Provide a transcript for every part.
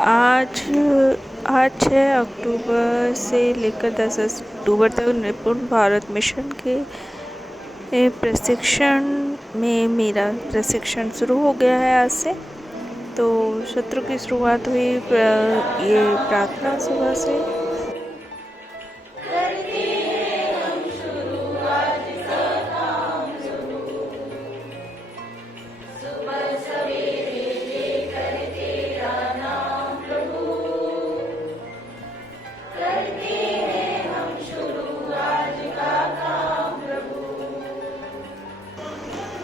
आज आज 6 अक्टूबर से लेकर 10 अक्टूबर तक निपुण भारत मिशन के प्रशिक्षण में मेरा प्रशिक्षण शुरू हो गया है आज से। तो सत्र की शुरुआत हुई ये प्रार्थना सभा से।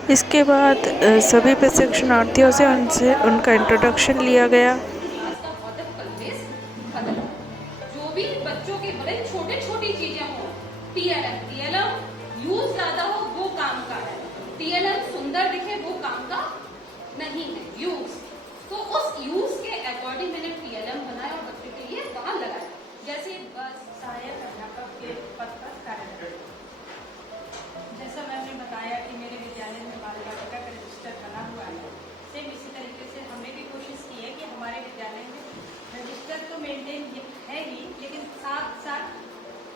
इसके बाद सभी प्रशिक्षणार्थियों से उनका इंट्रोडक्शन लिया गया। जो भी बच्चों के बड़े छोटी चीजें हो, टीएलएम यूज ज्यादा हो वो काम का है, टीएलएम सुंदर दिखे वो काम का नहीं है, यूज। तो उस यूज के अकॉर्डिंग मैंने टीएलएम बनाया और बच्चे के लिए वहां लगाया। जैसे सहायक अध्यापक के पद पर कार्यरत, जैसा मैंने बताया कि मेरे विद्यालय में बाल बालिका का रजिस्टर बना हुआ है, सेम इसी तरीके से हमने भी कोशिश की है कि हमारे विद्यालय में रजिस्टर तो मेंटेन है ही, लेकिन साथ साथ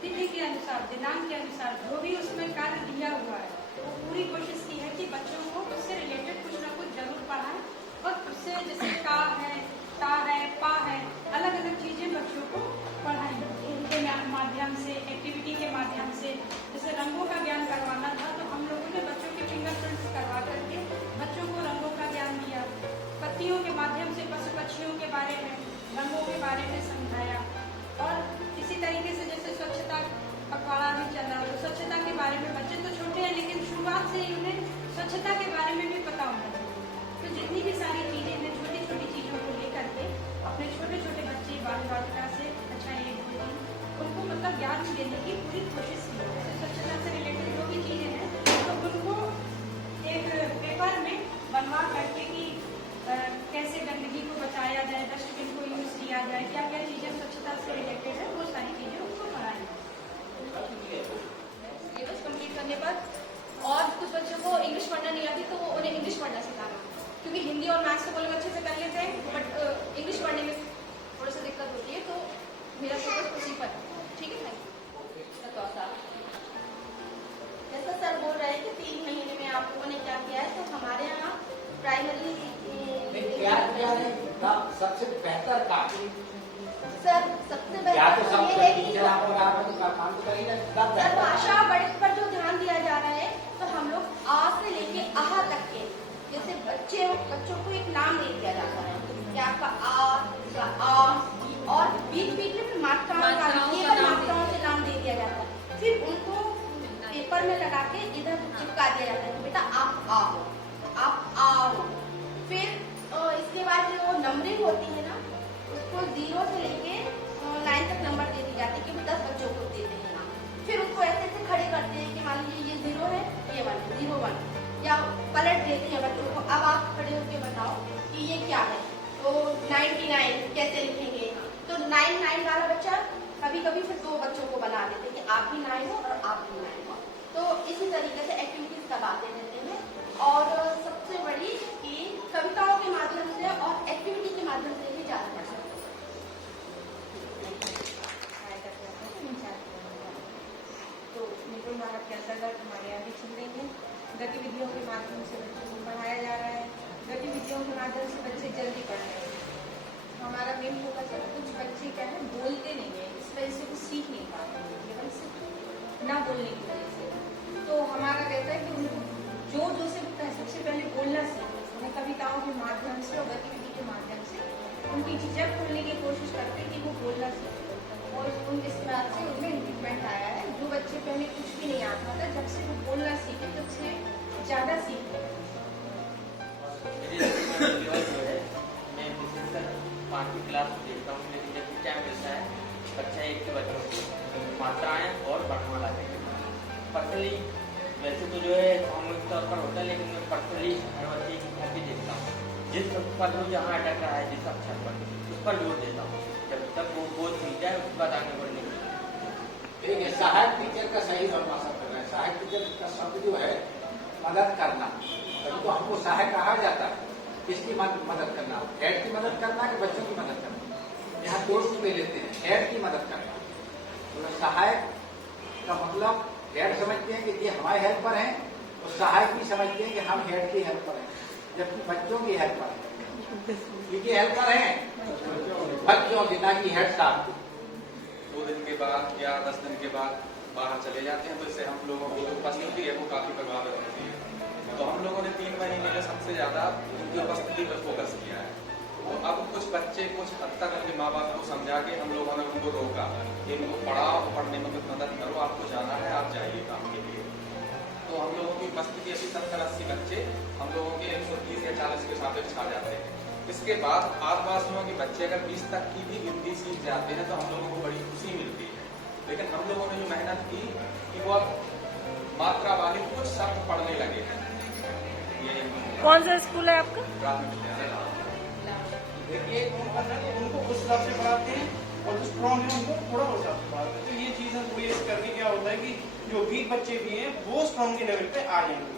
तिथि के अनुसार, दिनांक के अनुसार जो भी उसमें कार्य दिया हुआ है वो पूरी कोशिश की है कि बच्चों को उससे रिलेटेड कुछ ना कुछ जरूर पढ़ाएं और उससे जैसे का है, ता है, पा है, अलग अलग चीजें बच्चों को पढ़ाएं। इनके माध्यम से, एक्टिविटी के माध्यम से, जैसे रंगों का ज्ञान करवाना था तो हम लोगों ने बच्चों के फिंगरप्रिंट्स करवा करके बच्चों को रंगों का ज्ञान दिया। पत्तियों के माध्यम से पशु पक्षियों के बारे में, रंगों के बारे में समझाया। और इसी तरीके से जैसे स्वच्छता पखवाड़ा भी चल रहा है, स्वच्छता के बारे में बच्चे तो छोटे हैं लेकिन शुरुआत से ही उन्हें स्वच्छता के बारे में भी पता होना चाहिए। तो जितनी भी सारी चीजें हैं, छोटी छोटी चीजों को लेकर के अपने छोटे छोटे बच्चे बाल बालिका से अच्छा ये उनको मतलब ज्ञान देने की पूरी कोशिश की। जैसे स्वच्छता से रिलेटेड जो भी चीजें हैं तो उनको एक पेपर में बनवा करके कि कैसे गंदगी को बचाया जाए, डस्टबिन को यूज किया जाए, क्या क्या चीजें स्वच्छता से रिलेटेड है, वो सारी चीजें उनको पढ़ाई। सिलेबस कंप्लीट करने पर और कुछ बच्चों को इंग्लिश पढ़ना नहीं आती तो उन्हें इंग्लिश पढ़ना सिखाना, क्योंकि हिंदी और मैथ्स तो वो लोग अच्छे से कर लेते हैं बट इंग्लिश पढ़ने में थोड़ा सा दिक्कत होती है। तो मेरा फोकस उसी पर, ठीक है। जैसा सर बोल रहे हैं कि 3 महीने में आप लोगों ने क्या किया है, तो हमारे यहाँ प्राइमरी क्या सबसे बेहतर काफी सर सबसे बेहतर ये है कि सर भाषा बढ़त पर जो ध्यान दिया जा रहा है, तो हम लोग आ से लेके आह तक के, जैसे बच्चों को एक नाम दे दिया जाता है कि आपका आ, और बीच बीच में मात्राओं से नाम दे दिया जाता है। फिर उनको पेपर में लगा के इधर चिपका दिया जाता है, बेटा आप आओ, आप आओ। फिर इसके बाद जो नंबरिंग होती है ना, उसको 0 से लेके 9 तक नंबर दे दी जाती है, क्योंकि 10 बच्चों को देते हैं ना। फिर उनको ऐसे ऐसे खड़े करते हैं कि मान लीजिए ये 0 है, ये 1, 0 1, या पलट देते हैं बच्चों को। अब आप खड़े होकर बताओ कि ये क्या है, तो 99 कैसे लिखेंगे। तो 9 वाला बच्चा कभी कभी फिर 2 बच्चों को बना देते कि आप भी 9 हो और आप भी 9 हो। तो इसी तरीके से एक्टिविटीज करवाते रहते हैं। और सबसे बड़ी कि कविताओं के माध्यम से और एक्टिविटी के माध्यम से भी ज्यादा पढ़ा। तो निपुण भारत के अंतर्गत हमारे यहाँ भी चल रही है, गतिविधियों के माध्यम से बच्चों को पढ़ाया जा रहा है। गतिविधियों के माध्यम से बच्चे जल्दी पढ़ रहे हैं। हमारा मेन फोकस है, कुछ बच्चे क्या है बोलते नहीं है, इस वजह से वो सीख नहीं पाते हैं, केवल सिर्फ ना बोलने की वजह से। तो हमारा कहता है कि उनको जो से सबसे पहले बोलना सीखें, उन्हें कविताओं के माध्यम से और गतिविधि के माध्यम से उनकी झिझक खोलने की कोशिश करते कि वो बोलना सीखें। और उन इस बात से उनमें इम्प्रूवमेंट आया है। जो बच्चे पहले कुछ भी नहीं आता था, जब से वो बोलना सीखे तब से ज्यादा सीखे। पांचवी क्लास में देखता हूँ, लेकिन जब क्या मिलता है कक्षा 1 के बच्चों को मात्राएं और वर्णमाला देखें। पर्सनली वैसे तो जो है सामूहिक तौर पर होता है, लेकिन मैं पर्सनली हर बच्चे की घर भी देखता हूँ, जिस पर वो जहाँ अटक रहा है, जिस अक्षर पर, उस पर जोर देता हूँ। जब तक वो सीख जाए उसके बाद आगे बढ़ने की। सहायक टीचर का सही परिभाषा कर रहे हैं। सहायक टीचर का शब्द जो है मदद करना, तो हमको सहायक कहा जाता है। किसकी मदद करना, हेड की मदद करना कि बच्चों की मदद करना? कोर्स ले लेते हैं हेड की मदद करना। तो सहायक का मतलब हेड समझते हैं कि ये हमारे हेल्पर हैं, और सहायक भी समझते हैं कि हम हेड के हेल्पर हैं, जबकि बच्चों के हेल्पर हैं। क्योंकि हेल्पर हैं बच्चों के, ना कि हेड साहब। 2 दिन के बाद या 10 दिन के बाद बाहर चले जाते हैं, तो इससे हम लोगों की जो उपस्थिति है वो काफी प्रभावित होती है। तो हम लोगों ने 3 महीने में सबसे ज्यादा उनकी उपस्थिति पर फोकस किया है। तो अब कुछ बच्चे कुछ हद तक उनके माँ बाप को समझा के हम लोगों ने उनको रोका कि इनको पढ़ाओ, पढ़ने में मदद करो, आपको जाना है आप जाइए काम के लिए। तो हम लोगों की उपस्थिति अभी 70-80 बच्चे हम लोगों के 130 या 40 के सापेक्ष आ जाते हैं। इसके बाद आसपासियों के बच्चे अगर 20 तक की भी हिंदी सीख जाते हैं तो हम लोगों को बड़ी खुशी मिलती है। लेकिन हम लोगों ने जो मेहनत की कि वो मात्रा वाले कुछ शब्द पढ़ने लगे हैं। ये कौन सा स्कूल है आपका? प्राथमिक विद्यालय। देखिए उनको उस हिसाब से पढ़ाते हैं और जो स्ट्रॉन्ग है उनको थोड़ा उस हिसाब से पढ़ाते हैं। तो ये चीज़ हम ये करके क्या होता है कि जो वीक बच्चे भी हैं वो स्ट्रॉन्ग के लेवल पे आ जाएंगे।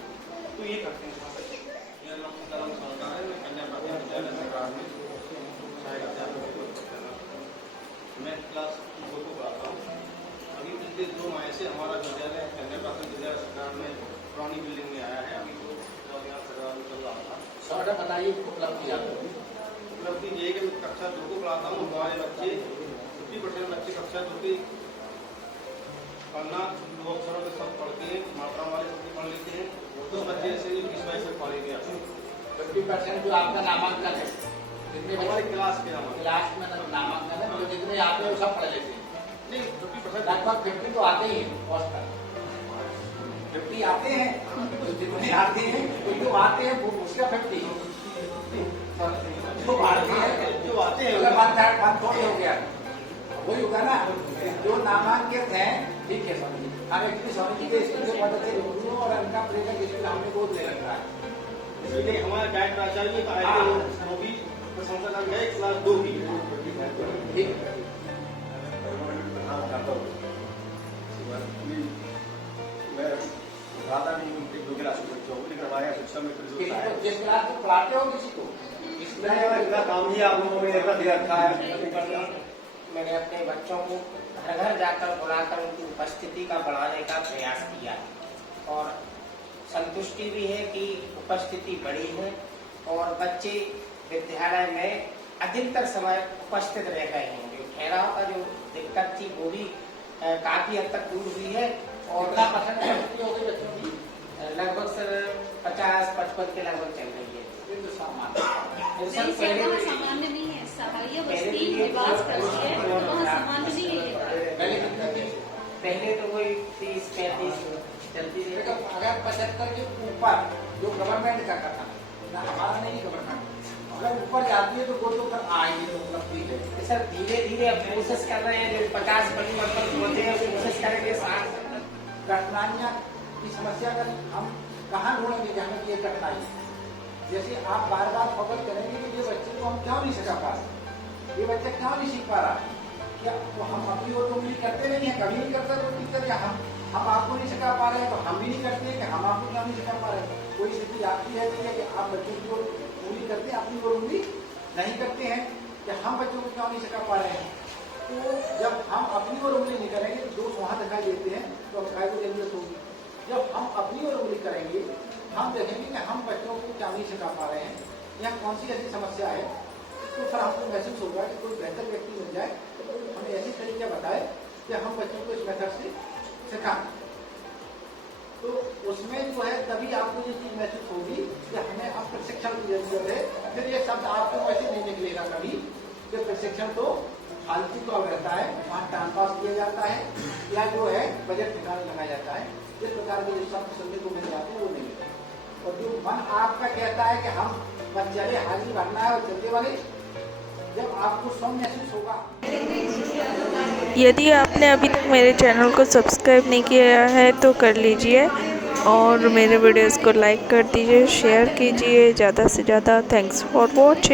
तो ये करते हैं। मैं क्लास 2 को पढ़ाता हूँ। अभी पिछले 2 माह से हमारा विद्यालय कन्या प्राथमिक विद्यालय सरकार में पुरानी बिल्डिंग में आया है। अभी तो चल रहा था। सर बताइए उपलब्धि आपको। उपलब्धि ये है कि मैं कक्षा 2 को पढ़ाता हूँ। हमारे बच्चे 50% बच्चे कक्षा 2 की पढ़ना 2 अक्षरों के सब पढ़ते हैं, मात्रा वाले शब्द पढ़ लेते हैं। तो बच्चे ऐसे 20-22 से पढ़ेंगे। 50% जो आपका नामांकन है हमारी क्लास के में नामांकन है, तो जितने आते हैं सब पढ़ लेते हैं। नहीं 50% लगभग 50 तो आते ही हैं। 50 आते हैं, तो जितने आते हैं तो जो आते हैं वो उसका 50 जो आते हैं अगर बात थोड़ी हो गया वही होगा ना। जो नामांकित है ठीक है स्वामी जी, हम एक्चुअली स्वामी जी के स्कूल से बहुत अच्छे गुरुओं और उनका प्रेरक स्कूल हमने बहुत ले रखा है। इसलिए हमारे गाइड प्राचार्य का है वो भी प्रशंसा कर गए क्लास 2 की। ठीक है मैं राधा नहीं एक 2 क्लास करवाया शिक्षा में जिस क्लास में पढ़ाते हो किसी को इतना काम ही आप लोगों ने दे रखा है। मैंने अपने बच्चों को घर घर जाकर बुलाकर उनकी उपस्थिति का बढ़ाने का प्रयास किया और संतुष्टि भी है कि उपस्थिति बढ़ी है और बच्चे विद्यालय में अधिकतर समय उपस्थित रह गए हैं। जो ठहराव का जो दिक्कत थी वो भी काफी हद तक दूर हुई है और लगभग सर 50-55 के लगभग चल रही है। सामान्य नहीं है, सहाय्य वस्तु विकास करती है, वहाँ सामान्य नहीं है। पहले तो वही 30-35 चलती थी। अगर 75 के ऊपर जो गवर्नमेंट का करता ना, हमारा नहीं गवर्नमेंट, अगर ऊपर जाती है तो वो तो कर आएंगे तो उपलब्धि है। सर धीरे धीरे अब कोशिश कर रहे हैं, जो 50-55 होते हैं कोशिश करेंगे। कठिनाइयाँ की समस्या का हम कहाँ ढूंढेंगे जहाँ की ये कठिनाई है। जैसे आप बार बार फोकस करेंगे कि ये बच्चे को हम क्यों नहीं सिखा पा रहे, ये बच्चा क्यों नहीं सीख पा रहा, क्या तो हम अपनी ओर उंगली करते नहीं है, कभी नहीं करता तो टीचर या हम आपको नहीं सिखा पा रहे हैं तो हम भी नहीं करते हैं कि हम आपको क्यों नहीं सिखा पा रहे हैं। कोई स्थिति आपकी है कि आप बच्चों की ओर उंगली करते हैं, अपनी ओर उंगली नहीं करते हैं कि हम बच्चों को क्यों नहीं सिखा पा रहे हैं। तो जब हम अपनी ओर उंगली नहीं करेंगे तो दोस्त वहाँ दिखाई देते हैं तो अब काय को जरूरत होगी। जब हम अपनी ओर उंगली करेंगे हम देखेंगे कि हम बच्चों को क्या नहीं सिखा पा रहे हैं, यहाँ कौन सी ऐसी समस्या है, तो फिर हमको महसूस होगा कि कोई बेहतर व्यक्ति मिल जाए तो हमें ऐसी तरीके बताए कि हम बच्चों को इस मेथड से सिखाएं। तो उसमें जो है तभी आपको ये चीज महसूस होगी कि हमें अब प्रशिक्षण की जरूरत है। फिर ये शब्द आपको वैसे नहीं निकलेगा कभी कि प्रशिक्षण तो फालतू का रहता है, वहाँ टाइम पास किया जाता है या जो है बजट ठिकाने लगाया जाता है। इस प्रकार के जो शब्द सुनने को मिल जाते हैं वो नहीं है। और जो मन आपका कहता है कि हम बस चले हाजिर बनना है और चलने वाले, जब आपको स्वयं महसूस होगा। यदि आपने अभी तक मेरे चैनल को सब्सक्राइब नहीं किया है तो कर लीजिए और मेरे वीडियोस को लाइक कर दीजिए, शेयर कीजिए ज़्यादा से ज़्यादा। Thanks for watching.